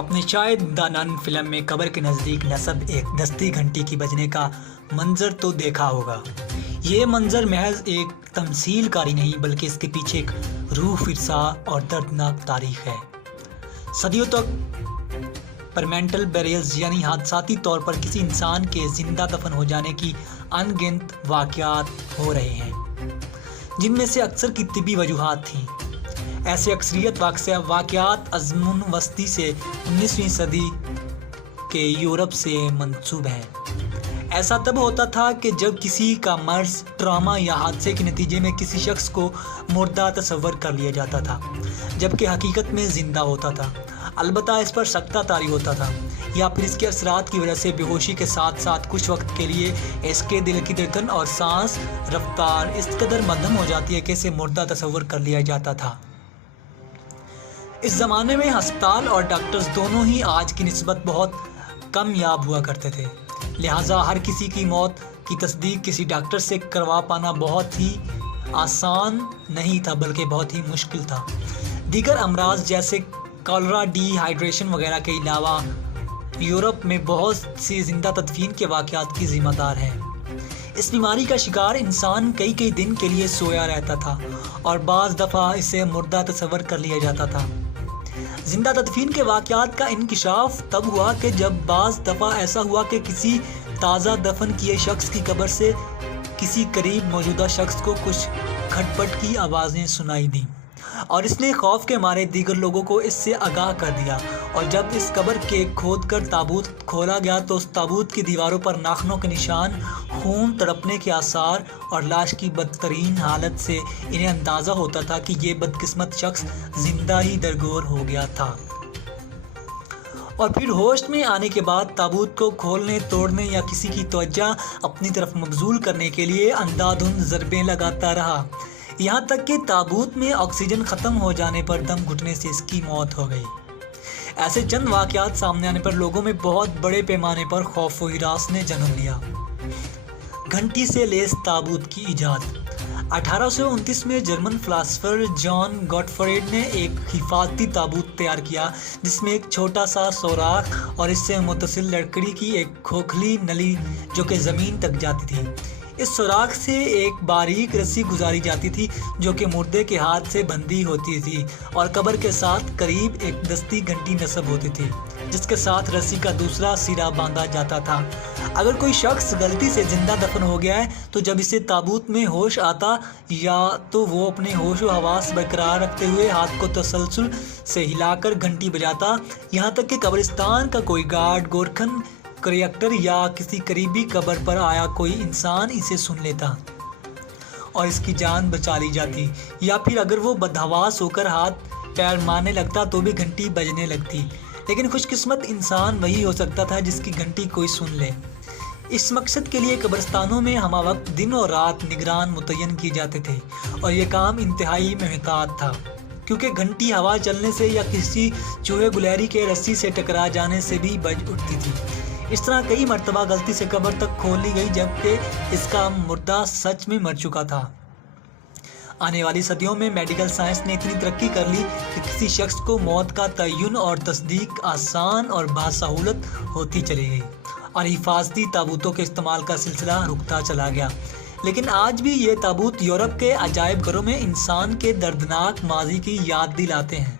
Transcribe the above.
آپ نے شاید دی نن فلم میں قبر کے نزدیک نصب ایک دستی گھنٹی کی بجنے کا منظر تو دیکھا ہوگا۔ یہ منظر محض ایک تمثیل کاری نہیں بلکہ اس کے پیچھے ایک روح فرسا اور دردناک تاریخ ہے۔ صدیوں تک پرمنٹل بیریلز یعنی حادثاتی طور پر کسی انسان کے زندہ دفن ہو جانے کی ان گنت واقعات ہو رہے ہیں، جن میں سے اکثر کی طبی وجوہات تھیں۔ ایسے اکثریت واقعات ازمن وسطی سے 19ویں صدی کے یورپ سے منسوب ہیں۔ ایسا تب ہوتا تھا کہ جب کسی کا مرض، ٹراما یا حادثے کے نتیجے میں کسی شخص کو مردہ تصور کر لیا جاتا تھا، جبکہ حقیقت میں زندہ ہوتا تھا۔ البتہ اس پر سکتہ طاری ہوتا تھا، یا پھر اس کے اثرات کی وجہ سے بے ہوشی کے ساتھ ساتھ کچھ وقت کے لیے اس کے دل کی دھڑکن اور سانس رفتار اس قدر مدھم ہو جاتی ہے کہ اسے مردہ تصور کر لیا جاتا تھا۔ اس زمانے میں ہسپتال اور ڈاکٹرز دونوں ہی آج کی نسبت بہت کامیاب ہوا کرتے تھے، لہٰذا ہر کسی کی موت کی تصدیق کسی ڈاکٹر سے کروا پانا بہت ہی آسان نہیں تھا بلکہ بہت ہی مشکل تھا۔ دیگر امراض جیسے کالرا، ڈی ہائیڈریشن وغیرہ کے علاوہ یورپ میں بہت سی زندہ تدفین کے واقعات کی ذمہ دار ہیں۔ اس بیماری کا شکار انسان کئی دن کے لیے سویا رہتا تھا اور بعض دفعہ اسے مردہ تصور کر لیا جاتا تھا۔ زندہ تدفین کے واقعات کا انکشاف تب ہوا کہ جب بعض دفعہ ایسا ہوا کہ کسی تازہ دفن کیے شخص کی قبر سے کسی قریب موجودہ شخص کو کچھ کھٹ پٹ کی آوازیں سنائی دیں، اور اس نے خوف کے مارے دیگر لوگوں کو اس سے آگاہ کر دیا، اور جب اس قبر کے کھود کر تابوت کھولا گیا تو اس تابوت کی دیواروں پر ناخنوں کے نشان، خون تڑپنے کے آثار اور لاش کی بدترین حالت سے انہیں اندازہ ہوتا تھا کہ یہ بدقسمت شخص زندہ ہی درگور ہو گیا تھا۔ اور پھر ہوش میں آنے کے بعد تابوت کو کھولنے، توڑنے یا کسی کی توجہ اپنی طرف مبذول کرنے کے لیے اندھادھند ضربیں لگاتا رہا، یہاں تک کہ تابوت میں آکسیجن ختم ہو جانے پر دم گھٹنے سے اس کی موت ہو گئی۔ ایسے چند واقعات سامنے آنے پر لوگوں میں بہت بڑے پیمانے پر خوف و ہراس نے جنم لیا۔ گھنٹی سے لیس تابوت کی ایجاد۔ 1829 میں جرمن فلاسفر جان گاٹفریڈ نے ایک حفاظتی تابوت تیار کیا جس میں ایک چھوٹا سا سوراخ اور اس سے متصل لکڑی کی ایک کھوکھلی نلی جو کہ زمین تک جاتی تھی۔ اس سوراخ سے ایک باریک رسی گزاری جاتی تھی جو کہ مردے کے ہاتھ سے بندھی ہوتی تھی، اور قبر کے ساتھ قریب ایک دستی گھنٹی نصب ہوتی تھی جس کے ساتھ رسی کا دوسرا سرا باندھا جاتا تھا۔ اگر کوئی شخص غلطی سے زندہ دفن ہو گیا ہے تو جب اسے تابوت میں ہوش آتا یا تو وہ اپنے ہوش و حواس برقرار رکھتے ہوئے ہاتھ کو تسلسل سے ہلا کر گھنٹی بجاتا، یہاں تک کہ قبرستان کا کوئی گارڈ، گورکھن، کریکٹر یا کسی قریبی قبر پر آیا کوئی انسان اسے سن لیتا اور اس کی جان بچا لی جاتی، یا پھر اگر وہ بدحواس ہو کر ہاتھ پیر مارنے لگتا تو بھی گھنٹی بجنے لگتی۔ لیکن خوش قسمت انسان وہی ہو سکتا تھا جس کی گھنٹی کوئی سن لے۔ اس مقصد کے لیے قبرستانوں میں ہمہ وقت دن اور رات نگران متعین کیے جاتے تھے، اور یہ کام انتہائی محتاط تھا کیونکہ گھنٹی ہوا چلنے سے یا کسی چوہے گلہری کے رسی سے ٹکرا جانے سے بھی بج اٹھتی تھی۔ اس طرح کئی مرتبہ غلطی سے قبر تک کھول لی گئی جبکہ اس کا مردہ سچ میں مر چکا تھا۔ آنے والی صدیوں میں میڈیکل سائنس نے اتنی ترقی کر لی کہ کسی شخص کو موت کا تعین اور تصدیق آسان اور باسہولت ہوتی چلی گئی، اور حفاظتی تابوتوں کے استعمال کا سلسلہ رکتا چلا گیا۔ لیکن آج بھی یہ تابوت یورپ کے عجائب گھروں میں انسان کے دردناک ماضی کی یاد دلاتے ہیں۔